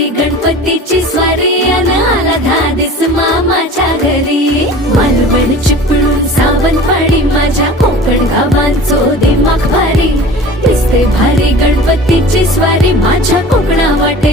भारी गणपतीची स्वारी अन आला धादिस मामाच्या घरी। मालवण चिपळूण सावंतवाडी माझ्या कोकण गावांचो दिमाग भारी। दिसते भारी गणपतीची स्वारी माझ्या कोकणा वाटे